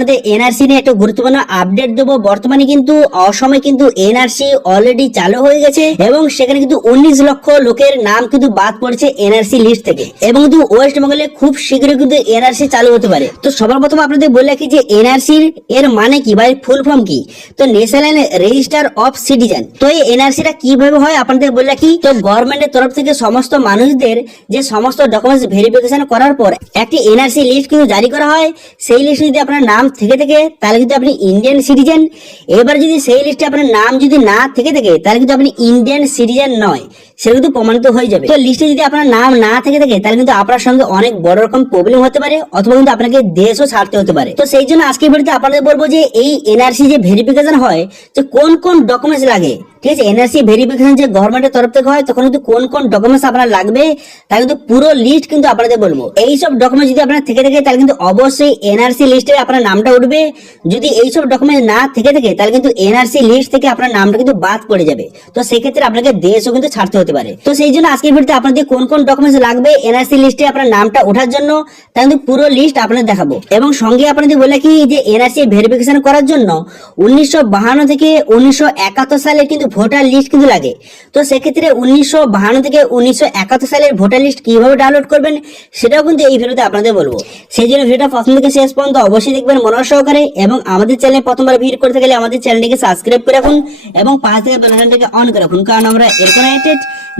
আপনাদের এনআরসি নিয়ে একটা গুরুত্বপূর্ণ আপডেট দেবো। বর্তমানে কিন্তু অসময়ে কিন্তু এনআরসি অলরেডি চালু হয়ে গেছে এবং সেখানে কিন্তু 19 লক্ষ লোকের নাম কিন্তু বাদ পড়েছে এনআরসি লিস্ট থেকে এবং কিন্তু ওয়েস্ট বেঙ্গলে খুব শীঘ্রই কিন্তু এনআরসি চালু হতে পারে। তো সবার প্রথম আপনাদের বলে রাখি যে এনআরসি এর মানে কি বা ফুল ফর্ম কি। তো ন্যাশনাল রেজিস্টার অফ সিটিজেন। তো এই এনআরসিটা কিভাবে হয় আপনাদের বলে রাখি। তো গভর্নমেন্টের তরফ থেকে সমস্ত মানুষদের যে সমস্ত ডকুমেন্টস ভেরিফিকেশন করার পর একটি এনআরসি লিস্ট কিন্তু জারি করা হয়। সেই লিস্টে যদি আপনার নাম থেকে থাকে তাহলে কিন্তু আপনি ইন্ডিয়ান সিটিজেন। এবার যদি সেই লিস্টে আপনার নাম যদি না থেকে থাকে তাহলে কিন্তু আপনি ইন্ডিয়ান সিটিজেন নয়, সেটা কিন্তু প্রমাণিত হয়ে যাবে। তো লিস্টে যদি আপনার নাম না থেকে থাকে তাহলে কিন্তু আপনার সঙ্গে অনেক বড় রকম প্রবলেম হতে পারে অথবা কিন্তু আপনাকে দেশও ছাড়তে হতে পারে। তো সেই জন্য আজকে ভিডিওতে আপনাদের বলবো যে এই এনআরসি যে ভেরিফিকেশন হয় যে কোন কোন ডকুমেন্টস লাগে। ঠিক আছে, এনআরসি ভেরিফিকেশন যে গভর্নমেন্টের তরফ থেকে হয় তখন কিন্তু কোন কোন ডকুমেন্টস আপনার লাগবে তা কিন্তু পুরো লিস্ট কিন্তু আপনাদের বলবো। এইসব ডকুমেন্ট যদি আপনার থেকে থাকে তাহলে কিন্তু অবশ্যই এনআরসি লিস্টে আপনার নামটা উঠবে। যদি এইসব ডকুমেন্ট না থেকে থাকে তাহলে কিন্তু এনআরসি লিস্ট থেকে আপনার নামটা কিন্তু বাদ পড়ে যাবে। তো সেক্ষেত্রে আপনাকে দেশও কিন্তু ছাড়তে হতে পারে। তো সেই জন্য আজকের ভিডিওতে আপনাদের কোন কোন ডকুমেন্টস লাগবে এনআরসি লিস্টে আপনার নামটা ওঠার জন্য তা কিন্তু পুরো লিস্ট আপনাদের দেখাবো। এবং সঙ্গে আপনাদের বলে কি যে এনআরসি ভেরিফিকেশন করার জন্য 1952 থেকে 1971 সালের কিন্তু ভোটার লিস্ট কিন্তু লাগে। তো সেক্ষেত্রে 1952 থেকে 1971 সালের ভোটার লিস্ট কিভাবে ডাউনলোড করবেন সেটাও কিন্তু এই ভিডিওতে আপনাদের বলবো। সেই জন্য ভিডিওটা প্রথম থেকে শেষ পর্যন্ত অবশ্যই দেখবেন মনোযোগ সহকারে এবং আমাদের চ্যানেলে প্রথমবার ভিজিট করতে গেলে আমাদের চ্যানেলটিকে সাবস্ক্রাইব করে রাখুন এবং পাশ থেকে বেল আইকনটাকে অন করে রাখুন, কারণ আমরা এরকম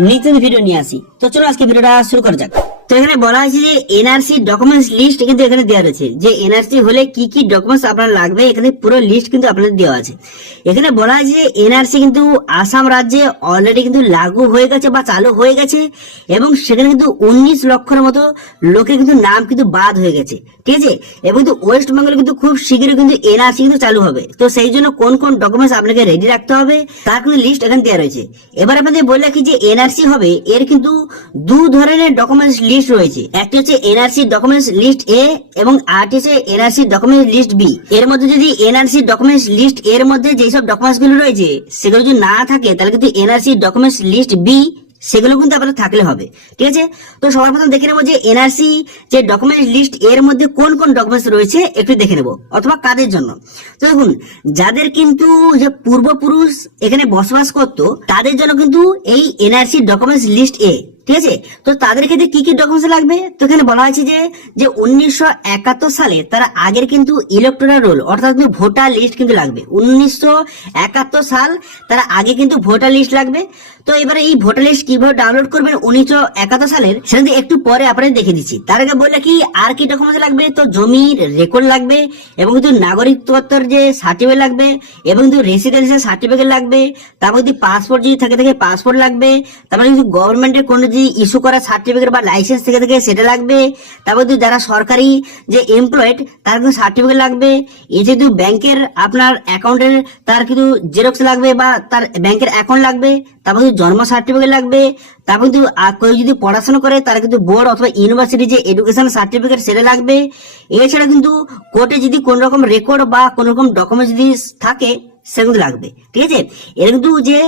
নিত্য ভিডিও নিয়ে আসি। তো চলো আজকে ভিডিওটা শুরু করা যাক। তো এখানে বলা হয়েছে যে এনআরসি ডকুমেন্টস লিস্ট কিন্তু এখানে দেওয়া রয়েছে যে এনআরসি হলে কি কি ডকুমেন্টস আপনার লাগবে। এখানে পুরো লিস্ট কিন্তু আপনাদের দেওয়া আছে। এখানে বলা হয়েছে যে এনআরসি কিন্তু আসাম রাজ্যে অলরেডি কিন্তু লাগু হয়ে গেছে বা চালু হয়ে গেছে এবং সেখানে কিন্তু 19 লক্ষের মতো লোকের কিন্তু নাম কিন্তু বাদ হয়ে গেছে। ঠিক আছে, এবং কিন্তু ওয়েস্ট বেঙ্গলে কিন্তু খুব শীঘ্রই কিন্তু এনআরসি কিন্তু চালু হবে। তো সেই জন্য কোন কোন ডকুমেন্টস আপনাকে রেডি রাখতে হবে তার কিন্তু লিস্ট এখানে দেওয়া রয়েছে। এবার আপনাদের বলে রাখি যে এনআরসি হবে এর কিন্তু দু ধরনের ডকুমেন্টস লিস্ট রয়েছে। একটি হচ্ছে এনআরসি ডকুমেন্টস লিস্ট এ এবং আরেকটি হচ্ছে এনআরসি ডকুমেন্টস লিস্ট বি। এর মধ্যে যদি এনআরসি ডকুমেন্টস লিস্ট এর মধ্যে যেসব ডকুমেন্টস গুলো রয়েছে সেগুলো যদি না থাকে তাহলে কিন্তু এনআরসি ডকুমেন্টস লিস্ট বি সেগুলো কিন্তু আপনার থাকলে হবে। ঠিক আছে, তো সবার প্রথম দেখে নেবো যে এনআরসি যে ডকুমেন্টস লিস্ট এর মধ্যে কোন কোন ডকুমেন্টস রয়েছে একটু দেখে নেবো অথবা কাদের জন্য। তো দেখুন, যাদের কিন্তু যে পূর্বপুরুষ এখানে বসবাস করতো তাদের জন্য কিন্তু এই এনআরসি ডকুমেন্টস লিস্ট এ। ঠিক আছে, তো তাদের ক্ষেত্রে কি কি ডকুমেন্টস লাগবে। তো এখানে বলা হয়েছে যে 1971 সালে তারা আগের কিন্তু ইলেকটোরাল রোল অর্থাৎ ভোটার লিস্ট কিন্তু লাগবে। 1971 সাল তারা আগে কিন্তু ভোটার লিস্ট লাগবে। তো এবারে এই ভোটার লিস্ট কিভাবে ডাউনলোড করবেন 1971 সালের সেটা একটু পরে আপনাদের দেখে দিচ্ছি। তার আগে বললে কি আর কি ডকুমেন্টস লাগবে। তো জমির রেকর্ড লাগবে এবং কিন্তু নাগরিকত্বের যে সার্টিফিকেট লাগবে এবং কিন্তু রেসিডেন্সিয়াল সার্টিফিকেট লাগবে। তারপর যদি পাসপোর্ট যদি থাকে পাসপোর্ট লাগবে। তারপরে কিন্তু গভর্নমেন্টের কোনো যদি ইস্যু করা সার্টিফিকেট বা লাইসেন্স থেকে থাকে সেটা লাগবে। তারপর কিন্তু যারা সরকারি যে এমপ্লয়েড তার কিন্তু সার্টিফিকেট লাগবে। এই যেহেতু ব্যাংকের আপনার অ্যাকাউন্টের তার কিন্তু জেরক্স লাগবে বা তার ব্যাংকের অ্যাকাউন্ট লাগবে। তারপর জন্ম সার্টিফিকেট লাগবে। তারপর কিন্তু কেউ যদি পড়াশোনা করে তার কিন্তু বোর্ড অথবা ইউনিভার্সিটি যে এডুকেশন সার্টিফিকেট সেটা লাগবে। এছাড়া কিন্তু কোর্টে যদি কোন রকম রেকর্ড বা কোন রকম ডকুমেন্ট যদি থাকে সেগুলো লাগবে। ঠিক আছে, এর কিন্তু যে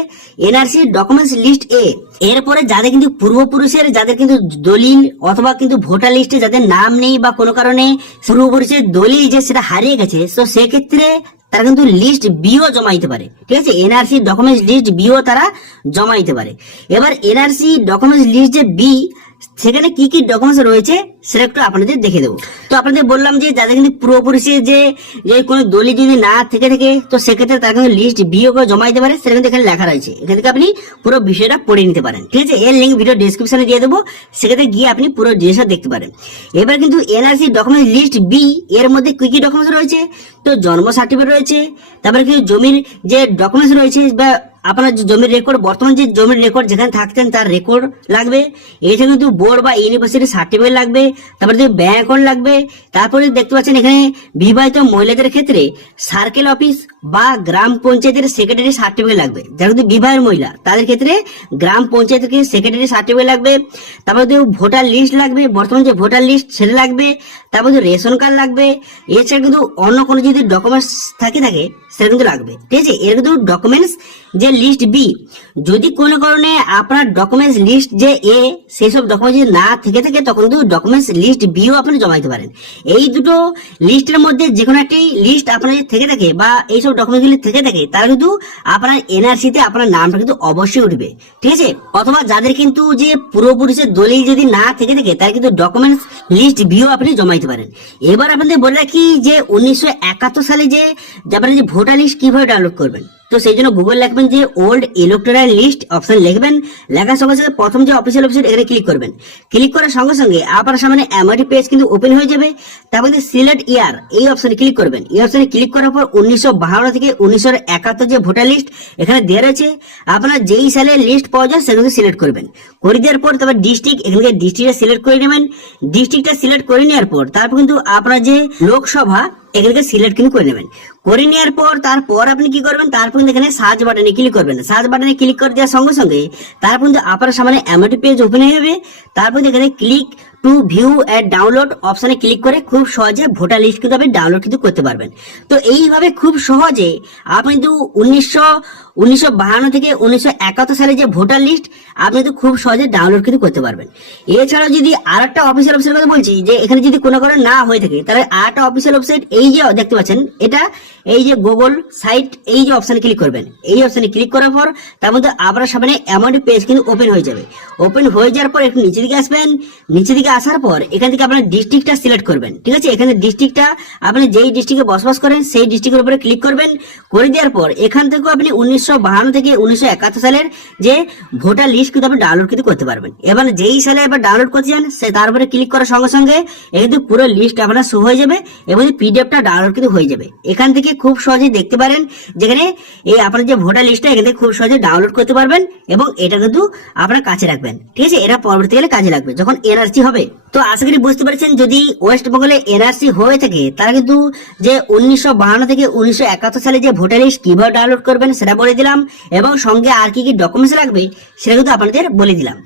এনআরসি ডকুমেন্টস লিস্ট এ এরপরে যাদের কিন্তু পূর্বপুরুষের যাদের কিন্তু দলিল অথবা কিন্তু ভোটার লিস্টে যাদের নাম নেই বা কোনো কারণে পূর্বপুরুষের দলিল যে সেটা হারিয়ে গেছে, তো সেক্ষেত্রে তারা কিন্তু লিস্ট বিও জমা দিতে পারে। ঠিক আছে, এনআরসি ডকুমেন্টস লিস্ট বিও তারা জমা দিতে পারে। এবার এনআরসি ডকুমেন্টস লিস্ট যে বি সেখানে কি কি ডকুমেন্টস রয়েছে সেটা একটু আপনাদের দেখে দেবো। তো আপনাদের বললাম যে যাদের কিন্তু পূর্বপুরুষের যে কোনো দলিল যদি না থেকে থাকে তো সেক্ষেত্রে তারা কিন্তু লিস্ট বিও করে জমা দিতে পারে। সেটা কিন্তু এখানে লেখা রয়েছে, এখান থেকে আপনি পুরো বিষয়টা পড়ে নিতে পারেন। ঠিক আছে, এর লিঙ্ক ভিডিও ডেসক্রিপশনে দিয়ে দেবো, সেক্ষেত্রে গিয়ে আপনি পুরো জিনিসটা দেখতে পারেন। এবার কিন্তু এনআরসি ডকুমেন্টস লিস্ট বি এর মধ্যে কি কি ডকুমেন্টস রয়েছে। তো জন্ম সার্টিফিকেট রয়েছে, তারপরে কিন্তু জমির যে ডকুমেন্টস রয়েছে বা আপনার জমির রেকর্ড বর্তমান যে জমির রেকর্ড যেখানে থাকতেন তার রেকর্ড লাগবে। এছাড়া কিন্তু বোর্ড বা ইউনিভার্সিটি সার্টিফিকেট লাগবে। তারপরে ব্যাংক অ্যাকাউন্ট লাগবে। তারপরে দেখতে পাচ্ছেন এখানে বিবাহিত মহিলাদের ক্ষেত্রে সার্কেল অফিস বা গ্রাম পঞ্চায়েতের সেক্রেটারি সার্টিফিকেট লাগবে। যারা কিন্তু বিবাহের মহিলা তাদের ক্ষেত্রে গ্রাম পঞ্চায়েত থেকে সেক্রেটারি সার্টিফিকেট লাগবে। তারপরে ভোটার লিস্ট লাগবে, বর্তমান যে ভোটার লিস্ট সেটা লাগবে। তারপর রেশন কার্ড লাগবে, এছাড়া কিন্তু অন্য কোনো যদি ডকুমেন্টস থাকে সেটা কিন্তু লাগবে। ঠিক আছে, এর কিন্তু ডকুমেন্টস যে লিস্ট বি, যদি কোনো কারণে আপনার ডকুমেন্টস লিস্ট যে এ সেই সব ডকুমেন্ট যদি না থেকে থাকে তখন কিন্তু ডকুমেন্টস লিস্ট বিও আপনি জমা দিতে পারেন। এই দুটো লিস্টের মধ্যে যে কোনো একটি লিস্ট আপনার যদি থেকে থাকে বা এইসব ডকুমেন্ট গুলি থেকে থাকে তারা কিন্তু আপনার এনআরসি তে আপনার নামটা কিন্তু অবশ্যই উঠবে। ঠিক আছে, অথবা যাদের কিন্তু যে পূর্বপুরুষের দলিল যদি না থেকে থাকে তারা কিন্তু ডকুমেন্টস লিস্ট বিও আপনি জমা দিতে পারেন। এবার আপনাদের বলে রাখি যে 1971 সালে যে আপনারা যে ভোটার লিস্ট কিভাবে ডাউনলোড করবেন। তো সেই জন্য গুগল লিখবেন যে ওল্ড ইলেকটোরাল লিস্ট অপশন লিখবেন, লেখার সঙ্গে সঙ্গে প্রথম যে অফিসিয়াল ওয়েবসাইট এখানে ক্লিক করবেন। ক্লিক করার সঙ্গে সঙ্গে আপনার সামনে এমআরটি পেজ কিন্তু ওপেন হয়ে যাবে। তারপর সিলেক্ট ইয়ার এই অপশনে ক্লিক করবেন। এই অপশনে ক্লিক করার পর 1952 থেকে 1971 যে ভোটার লিস্ট এখানে দেওয়া রয়েছে, আপনার যেই সালে লিস্ট পাওয়া যায় সেগুলো সিলেক্ট করবেন। করে দেওয়ার পর তারপর ডিস্ট্রিক্ট এখানে ডিস্ট্রিক্টটা সিলেক্ট করে নেবেন। ডিস্ট্রিক্টটা সিলেক্ট করে নেওয়ার পর তারপর কিন্তু আপনার যে লোকসভা এখানে সিলেক্ট কিন্তু করে নেবেন। করে নেওয়ার পর তারপর আপনি কি করবেন, তারপর এখানে সার্চ বাটনে ক্লিক করবেন। সার্চ বাটনে ক্লিক করে দেওয়ার সঙ্গে সঙ্গে তারপর আপনার সামনে এমআরটি পেজ ওপেন হয়ে যাবে। তারপর এখানে click to view and download অপশনে ক্লিক করে খুব সহজে ভোটার লিস্ট কিন্তু আপনি ডাউনলোড কিন্তু করতে পারবেন। তো এইভাবে খুব সহজে আপনি কিন্তু 1952 থেকে 1971 সালে যে ভোটার লিস্ট আপনি কিন্তু খুব সহজে ডাউনলোড কিন্তু করতে পারবেন। এছাড়াও যদি আরেকটা অফিসিয়াল ওয়েবসাইটের কথা বলছি, যে এখানে যদি কোনো কারণে না হয়ে থাকে তাহলে আরেকটা অফিসিয়াল ওয়েবসাইট এই যে দেখতে পাচ্ছেন এটা, এই যে গুগল সাইট এই যে অপশনে ক্লিক করবেন। এই অপশনে ক্লিক করার পর তার মধ্যে আপনার সামনে এমআরটি পেজ কিন্তু ওপেন হয়ে যাবে। ওপেন হয়ে যাওয়ার পর একটু নিচে দিকে আসবেন। নিচে দিকে আসার পর এখান থেকে আপনার ডিস্ট্রিক্টটা সিলেক্ট করবেন। ঠিক আছে, এখানে ডিস্ট্রিক্টটা আপনি যেই ডিস্ট্রিক্টে বসবাস করেন সেই ডিস্ট্রিক্টের উপরে ক্লিক করবেন। করে দেওয়ার পর এখান থেকে আপনি 1952 থেকে 1971 সালের যে ভোটার লিস্ট কিন্তু আপনি ডাউনলোড কিন্তু করতে পারবেন। এবার যেই সালে এবার ডাউনলোড করতে চান সে তার উপরে ক্লিক করার সঙ্গে সঙ্গে কিন্তু পুরো লিস্ট আপনার শো হয়ে যাবে এবং পিডিএফটা ডাউনলোড কিন্তু হয়ে যাবে। এখান থেকে খুব সহজে দেখতে পারেন যেখানে এই আপনার যে ভোটার লিস্টটা এখান থেকে খুব সহজে ডাউনলোড করতে পারবেন এবং এটা কিন্তু আপনার কাছে রাখবেন। ঠিক আছে, এটা পরবর্তীকালে কাজে লাগবে যখন এনআরসি হবে। তো আশা করি বুঝতে পারছেন, যদি ওয়েস্ট বেঙ্গলে এনআরসি হয়ে থাকে তারা কিন্তু যে 1952 থেকে 1971 সালে যে ভোটার লিস্ট কিভাবে ডাউনলোড করবেন সেটা বলে দিলাম এবং সঙ্গে আর কি কি ডকুমেন্টস লাগবে সেটা কিন্তু আপনাদের বলে দিলাম।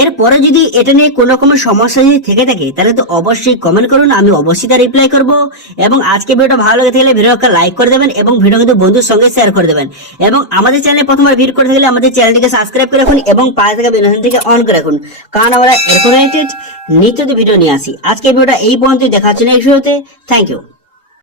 এরপরে যদি এটা নিয়ে কোনো রকম সমস্যা যদি থেকে থাকে তাহলে তো অবশ্যই কমেন্ট করুন, আমি অবশ্যই তার রিপ্লাই করব। এবং আজকে ভিডিওটা ভালো লেগে থাকলে ভিডিওকে লাইক করে দেবেন এবং ভিডিও কিন্তু বন্ধুর সঙ্গে শেয়ার করে দেবেন। এবং আমাদের চ্যানেলে প্রথমবার ভিডিও করে থাকলে আমাদের চ্যানেলটিকে সাবস্ক্রাইব করে রাখুন এবং পাশে থাকা বেল আইকনটিকে অন করে রাখুন, কারণ আমরা এরকম নিত্য ভিডিও নিয়ে আসি। আজকে ভিডিওটা এই পর্যন্ত দেখার জন্য এই ভিডিওতে থ্যাংক ইউ।